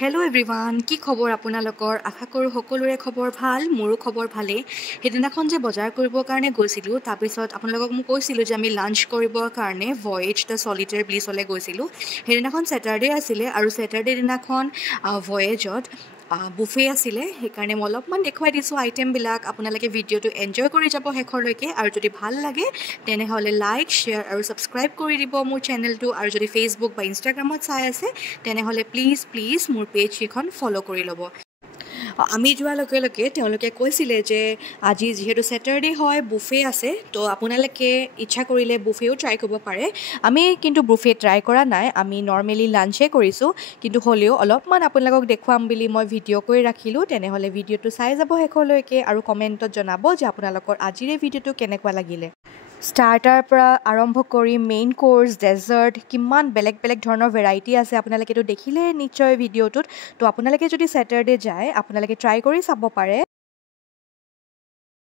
Hello' everyone, কি খবৰ আপোনালোকৰ? আশা কৰোঁ সকলোৰে খবৰ ভাল, মোৰো খবৰ ভালেই। সেইদিনাখন যে বজাৰ কৰিবৰ কাৰণে গৈছিলোঁ, তাৰপিছত আপোনালোকক মই কৈছিলোঁ যে আমি লাঞ্চ কৰিবৰ কাৰণে ভয়েজ দ্য চলিটেৰ ব্লিছলৈ গৈছিলোঁ। সেইদিনাখন ছেটাৰডে আছিলে আৰু ছেটাৰডে দিনাখন ভয়েজত বুফে আছিলে, সেইকাৰণে মই অলপমান দেখুৱাই দিছোঁ আইটেমবিলাক। আপোনালোকে ভিডিঅ'টো এনজয় কৰি যাব শেষৰলৈকে, আৰু যদি ভাল লাগে তেনেহ'লে লাইক, শ্বেয়াৰ আৰু ছাবস্ক্ৰাইব কৰি দিব মোৰ চেনেলটো। আৰু যদি ফেচবুক বা ইনষ্টাগ্ৰামত চাই আছে তেনেহ'লে প্লিজ মোৰ পেজকেইখন ফ'ল' কৰি ল'ব। আমি যোৱাৰ লগে লগে তেওঁলোকে কৈছিলে যে আজি যিহেতু ছেটাৰডে হয়, বুফে আছে, তো আপোনালোকে ইচ্ছা কৰিলে বুফেও ট্ৰাই কৰিব পাৰে। আমি কিন্তু বুফে ট্ৰাই কৰা নাই, আমি নৰ্মেলি লাঞ্চে কৰিছোঁ, কিন্তু হ'লেও অলপমান আপোনালোকক দেখুৱাম বুলি মই ভিডিঅ' কৰি ৰাখিলোঁ। তেনেহ'লে ভিডিঅ'টো চাই যাব শেষলৈকে আৰু কমেণ্টত জনাব যে আপোনালোকৰ আজিৰ এই ভিডিঅ'টো কেনেকুৱা লাগিলে। ষ্টাৰ্টাৰ পৰা আৰম্ভ কৰি মেইন কোৰ্ছ, ডেজাৰ্ট, কিমান বেলেগ বেলেগ ধৰণৰ ভেৰাইটি আছে আপোনালোকেতো দেখিলেই নিশ্চয় ভিডিঅ'টোত। তো আপোনালোকে যদি ছেটাৰডে যায় আপোনালোকে ট্ৰাই কৰি চাব পাৰে।